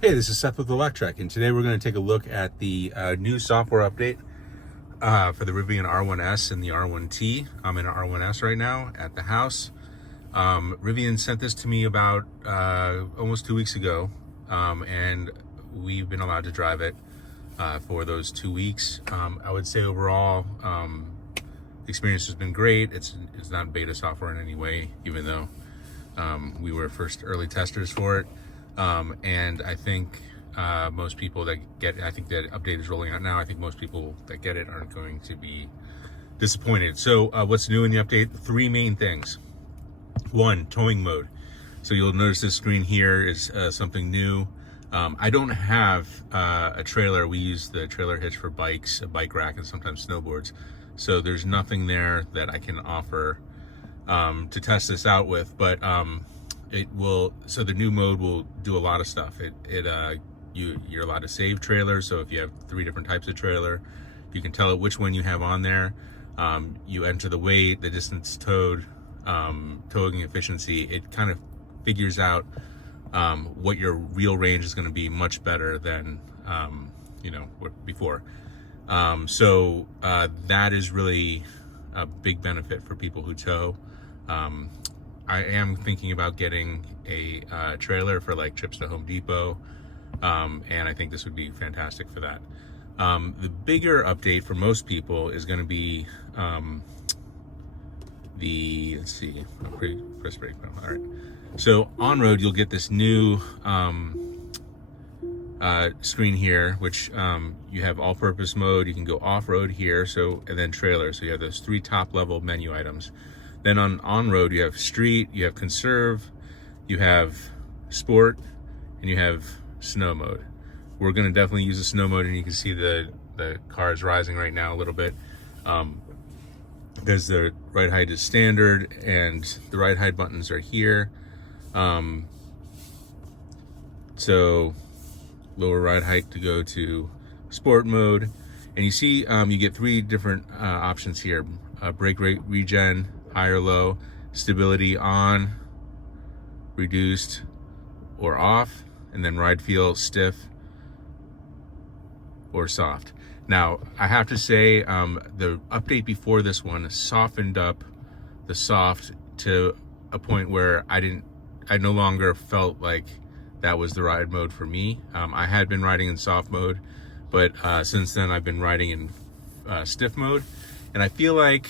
Hey, this is Seth with Electrek, and today we're going to take a look at the new software update for the Rivian R1S and the R1T. I'm in an R1S right now at the house. Rivian sent this to me about almost 2 weeks ago, and we've been allowed to drive it for those 2 weeks. I would say overall, the experience has been great. It's not beta software in any way, even though we were first early testers for it. And I think most people that get, I think that update is rolling out now. I think most people that get it aren't going to be disappointed. So what's new in the update? Three main things. One, towing mode. So you'll notice this screen here is something new. I don't have a trailer. We use the trailer hitch for bikes, a bike rack, and sometimes snowboards. So there's nothing there that I can offer to test this out with, but it will. So the new mode will do a lot of stuff. You're allowed to save trailers. So if you have 3 different types of trailer, you can tell it which one you have on there. You enter the weight, the distance towed, towing efficiency. It kind of figures out what your real range is going to be much better than what before. So that is really a big benefit for people who tow. I am thinking about getting a trailer for like trips to Home Depot, and I think this would be fantastic for that. The bigger update for most people is going to be let's see, press brake pedal. All right. So on road, you'll get this new screen here, which you have all-purpose mode. You can go off-road here, and then trailer. So you have those 3 top-level menu items. Then on road, you have street, you have conserve, you have sport, and you have snow mode. We're going to definitely use the snow mode, and you can see the car is rising right now a little bit because the ride height is standard, and the ride height buttons are here. So lower ride height to go to sport mode, and you see you get 3 different options here: brake rate regen, high or low, stability on, reduced, or off, and then ride feel stiff or soft. Now, I have to say, the update before this one softened up the soft to a point where I no longer felt like that was the ride mode for me. I had been riding in soft mode, but since then I've been riding in stiff mode, and I feel like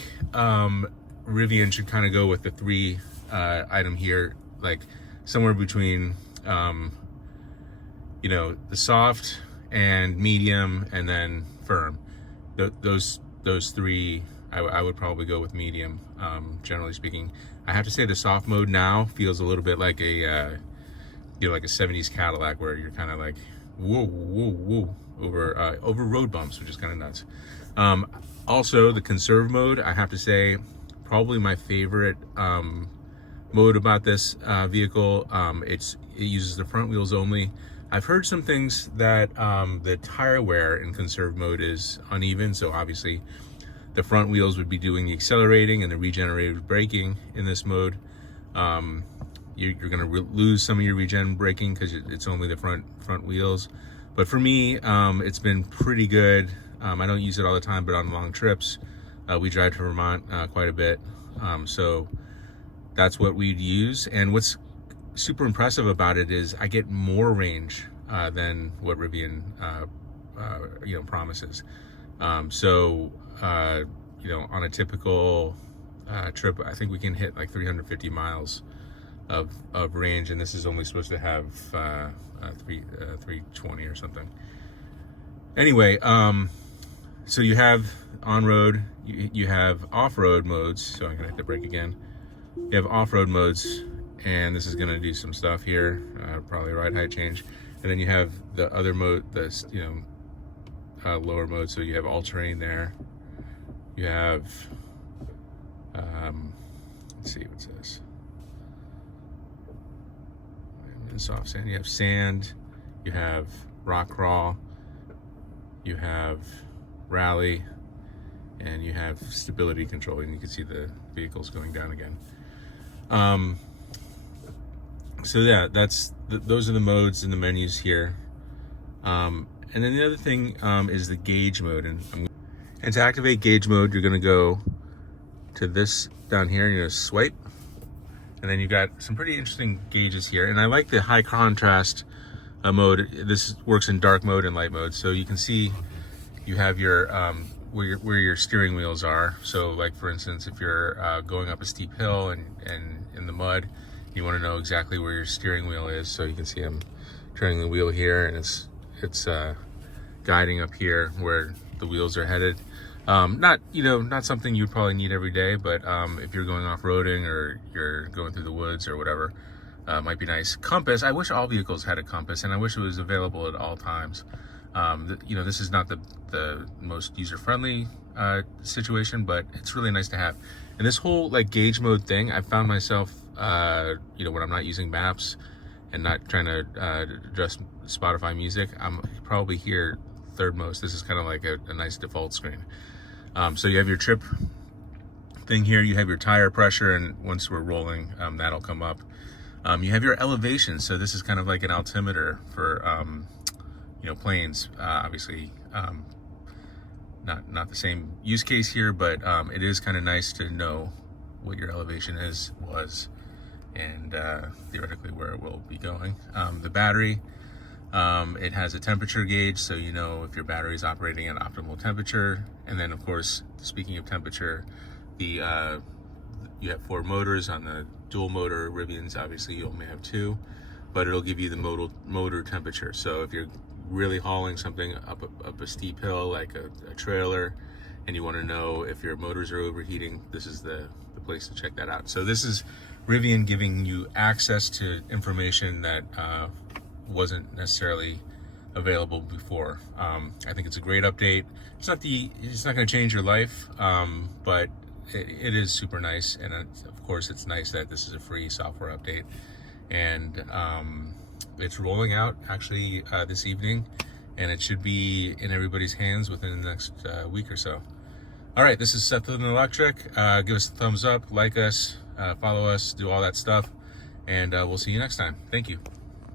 Rivian should kind of go with the 3 item here, like somewhere between the soft and medium and then firm. Those 3, I would probably go with medium, generally speaking. I have to say the soft mode now feels a little bit like a like a 70s Cadillac, where you're kind of like whoa over road bumps, which is kind of nuts. Also, the conserve mode, I have to say, probably my favorite mode about this vehicle. It uses the front wheels only. I've heard some things that the tire wear in conserve mode is uneven, so obviously the front wheels would be doing the accelerating and the regenerative braking in this mode. You're going to lose some of your regen braking because it's only the front wheels. But for me, it's been pretty good. I don't use it all the time, but on long trips, we drive to Vermont quite a bit. So that's what we'd use. And what's super impressive about it is I get more range than what Rivian promises. So on a typical trip, I think we can hit like 350 miles of range, and this is only supposed to have 320 or something. Anyway, so you have on-road, you have off-road modes. So I'm gonna hit the brake again. You have off-road modes, and this is gonna do some stuff here, probably ride height change. And then you have the other mode, lower mode. So you have all-terrain there. You have, let's see, what's this? Soft sand. You have sand. You have rock crawl. You have rally, and you have stability control, and you can see the vehicles going down again. So yeah, those are the modes and the menus here. And then the other thing is the gauge mode. And to activate gauge mode, you're gonna go to this down here, and you're gonna swipe. And then you've got some pretty interesting gauges here. And I like the high contrast mode. This works in dark mode and light mode. So you can see you have your, where your steering wheels are. So like for instance, if you're going up a steep hill and in the mud, you wanna know exactly where your steering wheel is. So you can see I'm turning the wheel here, and it's guiding up here where the wheels are headed. Not something you'd probably need every day, but if you're going off-roading or you're going through the woods or whatever, might be nice. Compass, I wish all vehicles had a compass, and I wish it was available at all times. This is not the most user-friendly situation, but it's really nice to have. And this whole like gauge mode thing, I found myself, when I'm not using maps and not trying to adjust Spotify music, I'm probably here third most. This is kind of like a nice default screen. So you have your trip thing here, you have your tire pressure, and once we're rolling, that'll come up. You have your elevation, so this is kind of like an altimeter for planes. Obviously, not the same use case here, but it is kind of nice to know what your elevation was, and theoretically where it will be going. The battery, it has a temperature gauge, so you know if your battery is operating at optimal temperature. And then of course, speaking of temperature, you have 4 motors on the dual motor Rivians. Obviously you only have 2, but it'll give you the motor temperature. So if you're really hauling something up a steep hill like a trailer, and you want to know if your motors are overheating, this is the place to check that out. So this is Rivian giving you access to information that wasn't necessarily available before. I think it's a great update. It's not going to change your life, but it is super nice. And of course, it's nice that this is a free software update, and it's rolling out actually this evening, and it should be in everybody's hands within the next week or so. All right, this is Seth with Electrek. Give us a thumbs up, like us, follow us, do all that stuff, and we'll see you next time. Thank you.